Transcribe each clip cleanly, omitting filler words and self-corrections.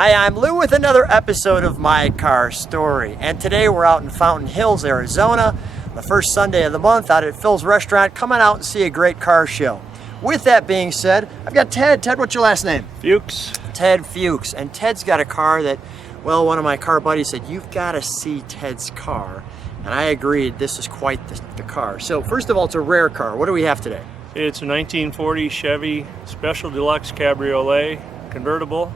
Hi, I'm Lou with another episode of My Car Story, and today we're out in Fountain Hills, Arizona, the first Sunday of the month, out at Phil's Restaurant. Come on out and see a great car show. With that being said, I've got Ted. Ted, what's your last name? Fuchs. Ted Fuchs. And Ted's got a car that, well, one of my car buddies said, you've got to see Ted's car. And I agreed, this is quite the car. So first of all, it's a rare car. What do we have today? It's a 1940 Chevy Special Deluxe Cabriolet convertible.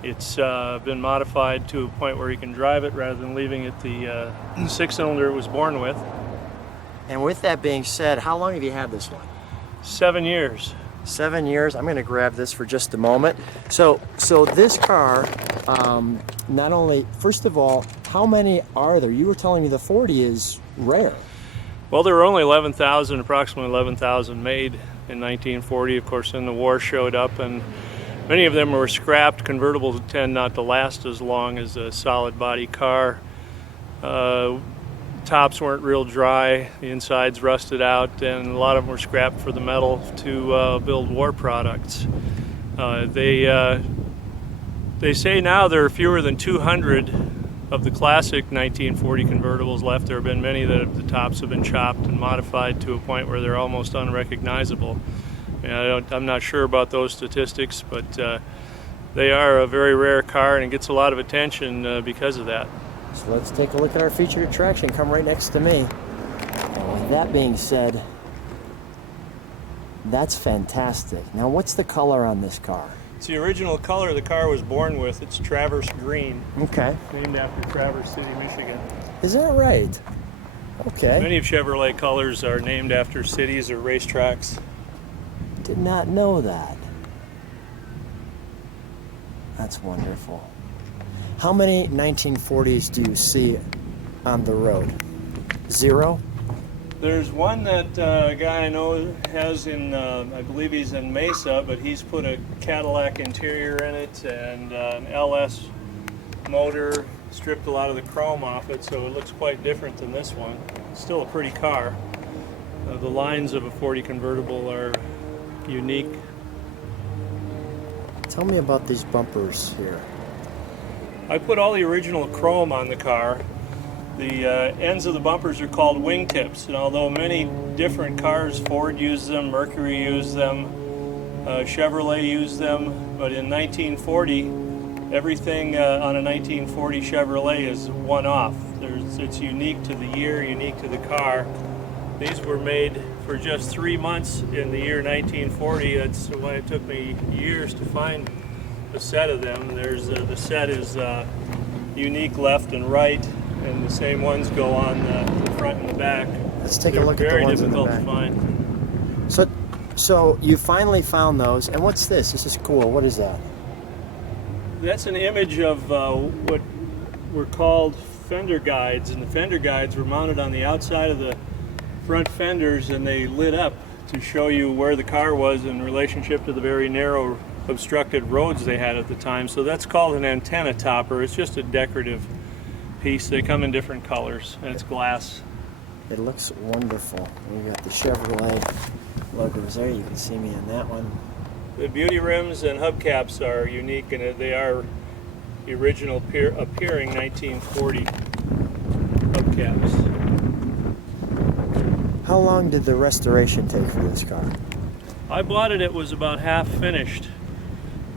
It's been modified to a point where you can drive it rather than leaving it the six-cylinder it was born with. And with that being said, how long have you had this one? 7 years. 7 years. I'm going to grab this for just a moment. So this car, not only, first of all, how many are there? You were telling me the 40 is rare. Well, there were only approximately 11,000 made in 1940. Of course, then the war showed up, and many of them were scrapped. Convertibles tend not to last as long as a solid body car. Tops weren't real dry, the insides rusted out, and a lot of them were scrapped for the metal to build war products. They say now there are fewer than 200 of the classic 1940 convertibles left. There have been many that the tops have been chopped and modified to a point where they're almost unrecognizable. I'm not sure about those statistics, but they are a very rare car, and it gets a lot of attention because of that. So let's take a look at our featured attraction. Come right next to me. And with that being said, that's fantastic. Now, what's the color on this car? It's the original color the car was born with. It's Traverse Green. Okay. Named after Traverse City, Michigan. Is that right? Okay. Many of Chevrolet colors are named after cities or racetracks. Did not know that. That's wonderful. How many 1940s do you see on the road? Zero? There's one that a guy I know has in, I believe he's in Mesa, but he's put a Cadillac interior in it and an LS motor, stripped a lot of the chrome off it, so it looks quite different than this one. It's still a pretty car. The lines of a 40 convertible are unique. Tell me about these bumpers here. I put all the original chrome on the car. The ends of the bumpers are called wingtips, and although many different cars, Ford used them, Mercury used them, Chevrolet used them, but in 1940, everything on a 1940 Chevrolet is one-off. It's unique to the year, unique to the car. These were made for just 3 months in the year 1940. That's why it took me years to find a set of them. The set is unique left and right, and the same ones go on the front and the back. Let's take a look at the ones in the back. Very difficult to find. So you finally found those, and what's this? This is cool. What is that? That's an image of what were called fender guides, and the fender guides were mounted on the outside of the front fenders, and they lit up to show you where the car was in relationship to the very narrow obstructed roads they had at the time. So that's called an antenna topper. It's just a decorative piece. They come in different colors, and it's glass. It looks wonderful. You got the Chevrolet logos there. You can see me in that one. The beauty rims and hubcaps are unique, and they are the original appearing 1940 hubcaps. How long did the restoration take for this car? I bought it was about half finished,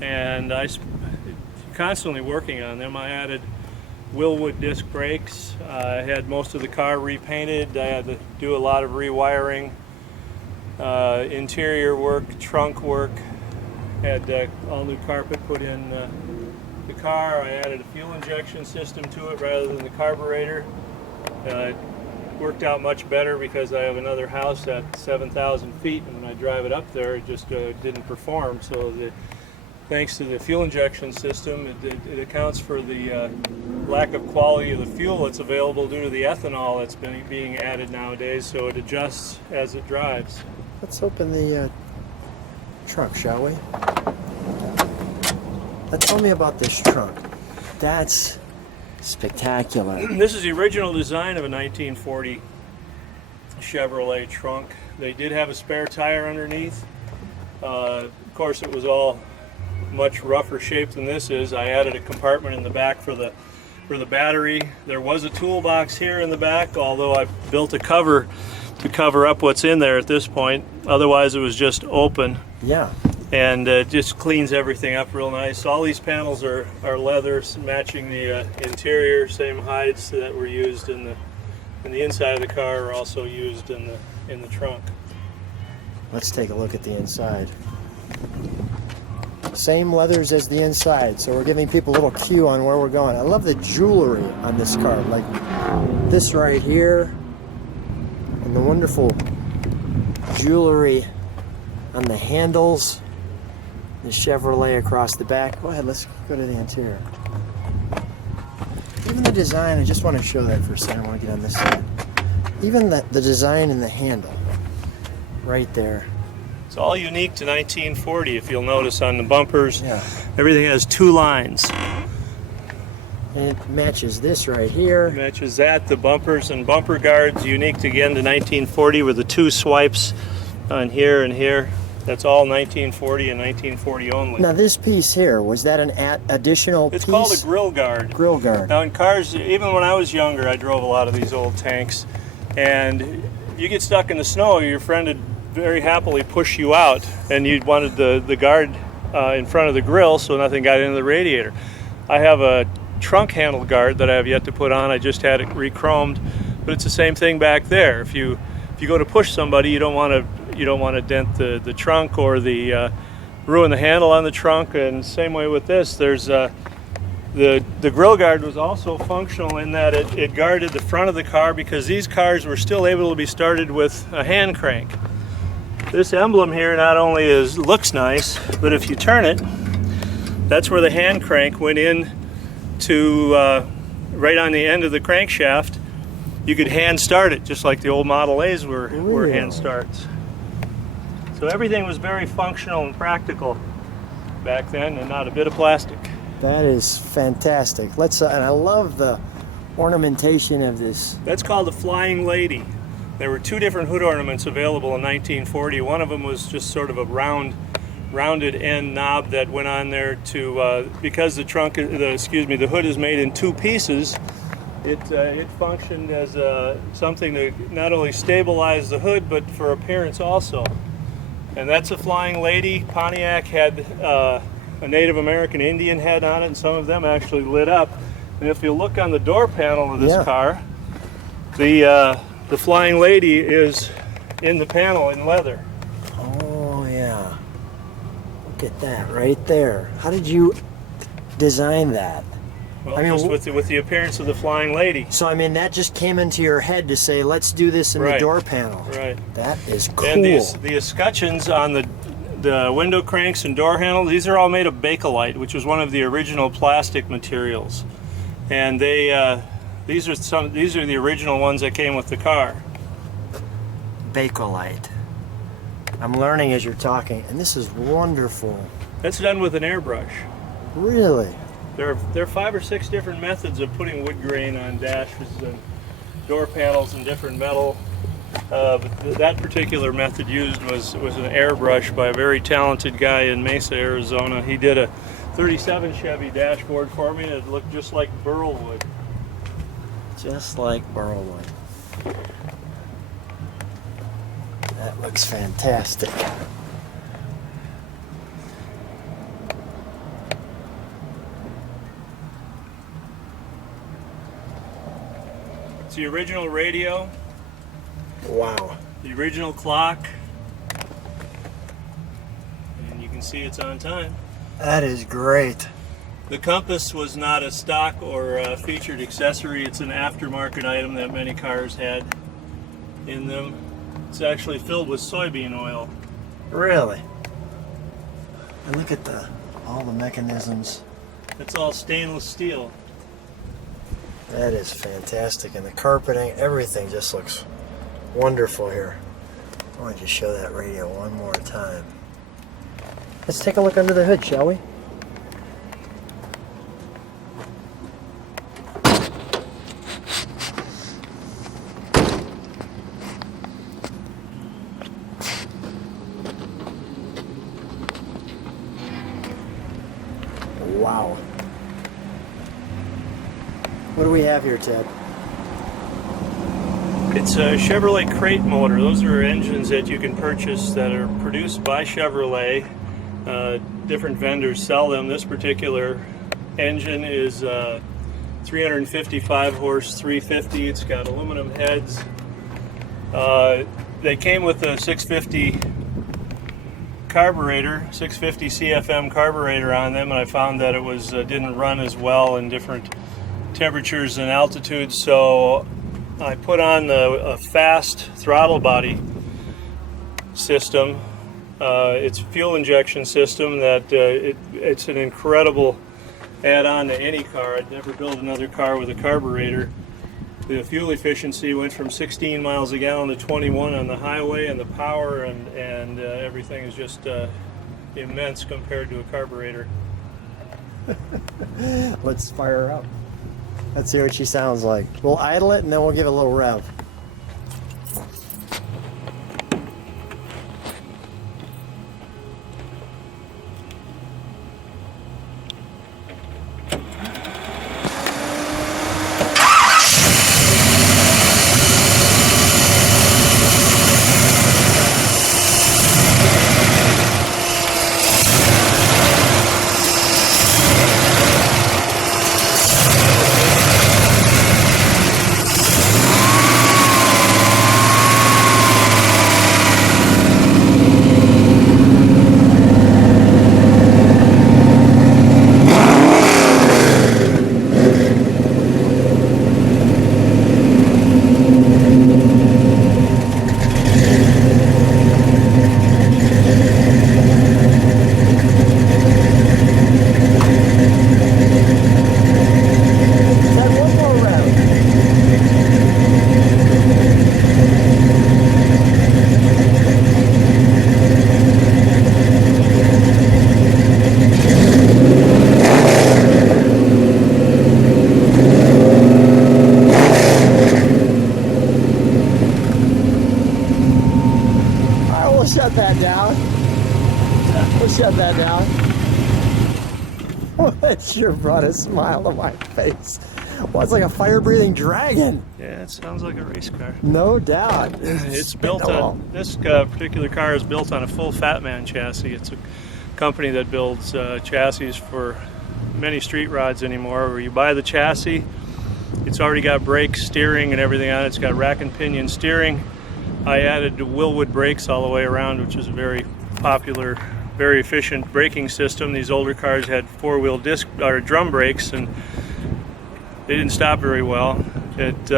and I constantly working on them. I added Willwood disc brakes. I had most of the car repainted. I had to do a lot of rewiring, interior work, trunk work. Had all new carpet put in the car. I added a fuel injection system to it rather than the carburetor. It worked out much better because I have another house at 7,000 feet, and when I drive it up there, it just didn't perform. So thanks to the fuel injection system, it accounts for the lack of quality of the fuel that's available due to the ethanol that's being added nowadays, so it adjusts as it drives. Let's open the trunk, shall we? Tell me about this trunk. That's spectacular. This is the original design of a 1940 Chevrolet trunk. They did have a spare tire underneath. Of course, it was all much rougher shape than this is. I added a compartment in the back for the battery. There was a toolbox here in the back, although I built a cover to cover up what's in there at this point. Otherwise it was just open. Yeah. And it just cleans everything up real nice. All these panels are leather, matching the interior, same hides that were used in the inside of the car are also used in the trunk. Let's take a look at the inside. Same leathers as the inside, so we're giving people a little cue on where we're going. I love the jewelry on this car, like this right here, and the wonderful jewelry on the handles, the Chevrolet across the back. Go ahead, let's go to the interior. Even the design, I just want to show that for a second. I want to get on this side. Even the design in the handle, right there. It's all unique to 1940, if you'll notice on the bumpers. Yeah. Everything has two lines. And it matches this right here. It matches that. The bumpers and bumper guards, unique again to 1940 with the two swipes on here and here. That's all 1940 and 1940 only. Now this piece here, was that an additional piece? It's called a grill guard. Grill guard. Now in cars, even when I was younger, I drove a lot of these old tanks, and you get stuck in the snow, your friend would very happily push you out, and you wanted the guard in front of the grill so nothing got into the radiator. I have a trunk handle guard that I have yet to put on. I just had it re-chromed, but it's the same thing back there. If you go to push somebody, you don't want to dent the trunk or ruin the handle on the trunk. And same way with this. There's the grill guard was also functional in that it guarded the front of the car, because these cars were still able to be started with a hand crank. This emblem here not only looks nice, but if you turn it, that's where the hand crank went in to right on the end of the crankshaft. You could hand start it, just like the old Model A's were hand starts. So everything was very functional and practical back then, and not a bit of plastic. That is fantastic. And I love the ornamentation of this. That's called a Flying Lady. There were two different hood ornaments available in 1940. One of them was just sort of a rounded end knob that went on there to because the hood is made in two pieces. It functioned as something to not only stabilize the hood, but for appearance also. And that's a Flying Lady. Pontiac had a Native American Indian head on it, and some of them actually lit up. And if you look on the door panel of this car, the Flying Lady is in the panel in leather. Oh yeah. Look at that right there. How did you design that? Well, I mean, just with the appearance of the Flying Lady. So I mean, that just came into your head to say, let's do this in the door panel. Right. That is cool. And the escutcheons on the window cranks and door handles, these are all made of Bakelite, which was one of the original plastic materials. And these are the original ones that came with the car. Bakelite. I'm learning as you're talking, and this is wonderful. That's done with an airbrush. Really? There are 5 or 6 different methods of putting wood grain on dashes and door panels and different metal. But that particular method used was an airbrush by a very talented guy in Mesa, Arizona. He did a 37 Chevy dashboard for me, and it looked just like burl wood. Just like burl wood. That looks fantastic. It's the original radio. Wow. The original clock. And you can see it's on time. That is great. The compass was not a stock or a featured accessory. It's an aftermarket item that many cars had in them. It's actually filled with soybean oil. Really? And look at all the mechanisms. It's all stainless steel. That is fantastic. And the carpeting, everything just looks wonderful here. I want you to show that radio one more time. Let's take a look under the hood, shall we? What do we have here, Ted? It's a Chevrolet crate motor. Those are engines that you can purchase that are produced by Chevrolet. Different vendors sell them. This particular engine is 355 horse 350. It's got aluminum heads. They came with a 650 carburetor, 650 CFM carburetor on them, and I found that it was didn't run as well in different temperatures and altitudes, so I put on a fast throttle body system. It's a fuel injection system that it's an incredible add-on to any car. I'd never build another car with a carburetor. The fuel efficiency went from 16 miles a gallon to 21 on the highway, and the power and everything is just immense compared to a carburetor. Let's fire her up. Let's hear what she sounds like. We'll idle it and then we'll give it a little rev. Shut that down. We'll shut that down. Well, that sure brought a smile to my face. Well, it's like a fire-breathing dragon. Yeah, it sounds like a race car. No doubt. It's built on, this particular car is built on a full Fat Man chassis. It's a company that builds chassis for many street rods anymore, where you buy the chassis, it's already got brakes, steering, and everything on it. It's got rack and pinion steering. I added Willwood brakes all the way around, which is a very popular, very efficient braking system. These older cars had four-wheel disc or drum brakes, and they didn't stop very well. It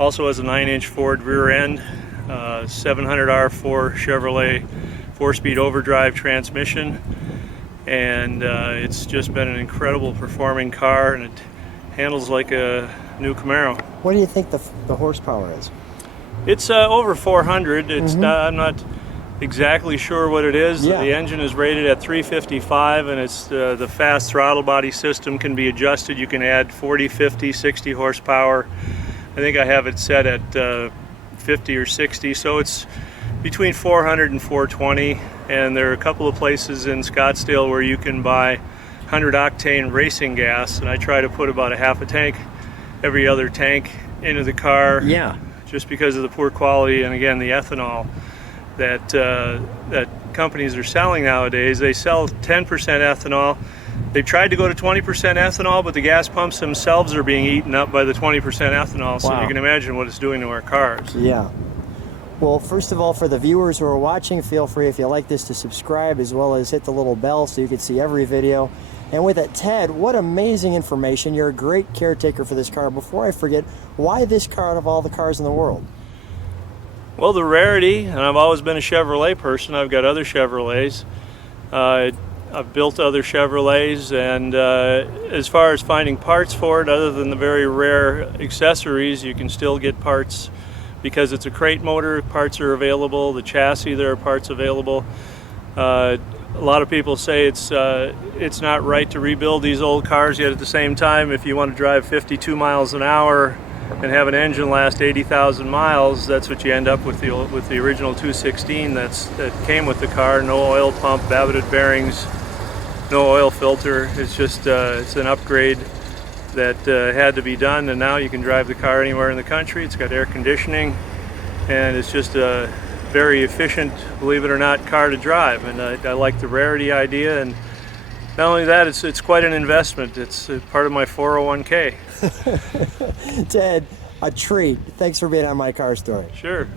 also has a 9-inch Ford rear end, 700R4 Chevrolet 4-speed overdrive transmission, and it's just been an incredible performing car, and it handles like a new Camaro. What do you think the horsepower is? It's over 400. It's not, I'm not exactly sure what it is. Yeah. The engine is rated at 355, and it's the fast throttle body system can be adjusted. You can add 40, 50, 60 horsepower. I think I have it set at 50 or 60, so it's between 400 and 420. And there are a couple of places in Scottsdale where you can buy 100 octane racing gas, and I try to put about a half a tank every other tank into the car. Yeah. Just because of the poor quality, and again the ethanol that that companies are selling nowadays. They sell 10% ethanol. They've tried to go to 20% ethanol, but the gas pumps themselves are being eaten up by the 20% ethanol. So you can imagine what it's doing to our cars. Yeah. Well, first of all, for the viewers who are watching, feel free, if you like this, to subscribe, as well as hit the little bell so you can see every video. And with it, Ted, what amazing information. You're a great caretaker for this car. Before I forget, why this car out of all the cars in the world? Well, the rarity, and I've always been a Chevrolet person. I've got other Chevrolets. I've built other Chevrolets, and as far as finding parts for it, other than the very rare accessories, you can still get parts because it's a crate motor. Parts are available. The chassis, there are parts available. A lot of people say it's not right to rebuild these old cars, yet at the same time, if you want to drive 52 miles an hour and have an engine last 80,000 miles, that's what you end up with the original 216 that came with the car. No oil pump, Babbitt bearings, no oil filter. It's just it's an upgrade that had to be done, and now you can drive the car anywhere in the country. It's got air conditioning, and it's just a very efficient, believe it or not, car to drive. And I like the rarity idea, and not only that, it's quite an investment. It's part of my 401k. Ted, a treat. Thanks for being on My Car Story. Sure.